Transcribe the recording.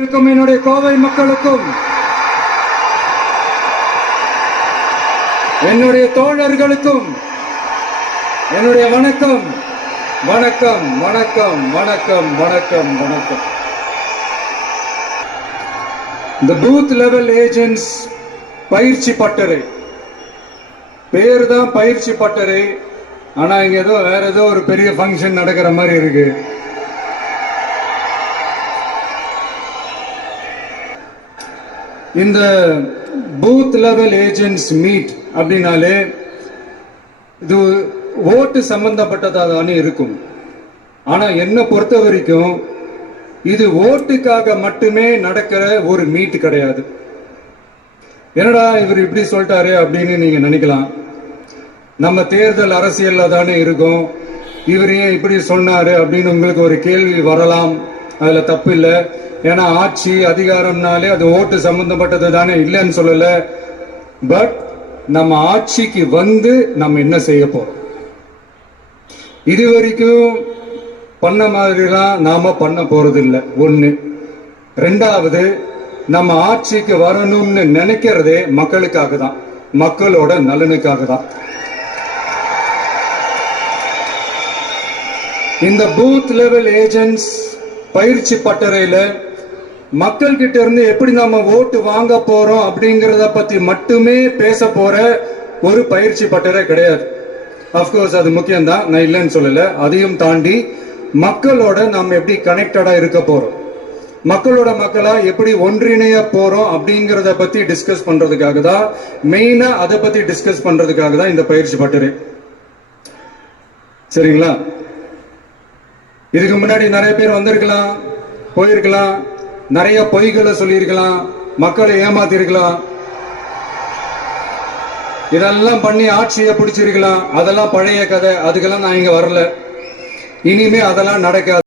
என்னுடைய கோவை மக்களுக்கும் என்னுடைய தோழர்களுக்கும் என்னுடைய வணக்கம் வணக்கம் வணக்கம் வணக்கம் வணக்கம் வணக்கம். இந்த பூத் லெவல் ஏஜென்ட்ஸ் பயிற்சி பட்டறை பேர் தான் பயிற்சி பட்டறை. ஆனா இங்க ஏதோ வேற ஏதோ ஒரு பெரிய ஃபங்க்ஷன் நடக்கிற மாதிரி இருக்கு. இந்த பூத் லெவல் ஏஜென்ட்ஸ் மீட் அப்படின்னாலே இது ஓட்டு சம்பந்தப்பட்டதா தானே இருக்கும். ஆனா என்ன பொறுத்த வரைக்கும் இது ஓட்டுக்காக மட்டுமே நடக்கிற ஒரு மீட் கிடையாது. என்னடா இவர் இப்படி சொல்லிட்டாரு அப்படின்னு நீங்க நினைக்கலாம். நம்ம தேர்தல் அரசியல்ல தானே இருக்கும், இவர் ஏன் இப்படி சொன்னாரு அப்படின்னு உங்களுக்கு ஒரு கேள்வி வரலாம். அதுல தப்பு இல்லை. ஏன்னா ஆட்சி அதிகாரம்னாலே அது ஓட்டு சம்பந்தப்பட்டது தானே, இல்லைன்னு சொல்லல. பட் நம்ம ஆட்சிக்கு வந்து நம்ம என்ன செய்ய போறோம், இது வரைக்கும் பண்ண மாதிரிலாம் நாம பண்ண போறது இல்லை. ஒண்ணு. ரெண்டாவது, நம்ம ஆட்சிக்கு வரணும்னு நினைக்கிறதே மக்களுக்காக தான், மக்களோட நலனுக்காக தான். இந்த பூத் லெவல் ஏஜென்ட்ஸ் பயிற்சி பட்டறையில மக்கள் கிட்ட இருந்து எப்படி நாம ஓட்டு வாங்க போறோம் அப்படிங்கறத பத்தி மட்டுமே பேச போற ஒரு பயிற்சி பட்டறை கிடையாது. அப்கோர்ஸ் அது முக்கியம்தான், நான் இல்லைன்னு சொல்லல. அதையும் தாண்டி மக்களோட நாம் எப்படி கனெக்டடா இருக்க போறோம், மக்களோட மக்களா எப்படி ஒன்றிணைய போறோம் அப்படிங்கறத பத்தி டிஸ்கஸ் பண்றதுக்காக தான், மெயினா அதை பத்தி டிஸ்கஸ் பண்றதுக்காக தான் இந்த பயிற்சி பட்டறை. சரிங்களா? இதுக்கு முன்னாடி நிறைய பேர் வந்திருக்கலாம், போயிருக்கலாம், நிறைய பொய்களை சொல்லியிருக்கலாம், மக்களை ஏமாத்திருக்கலாம், இதெல்லாம் பண்ணி ஆட்சியை பிடிச்சிருக்கலாம். அதெல்லாம் பழைய கதை, அதுக்கெல்லாம் நான் இங்க வரல. இனிமே அதெல்லாம் நடக்காது.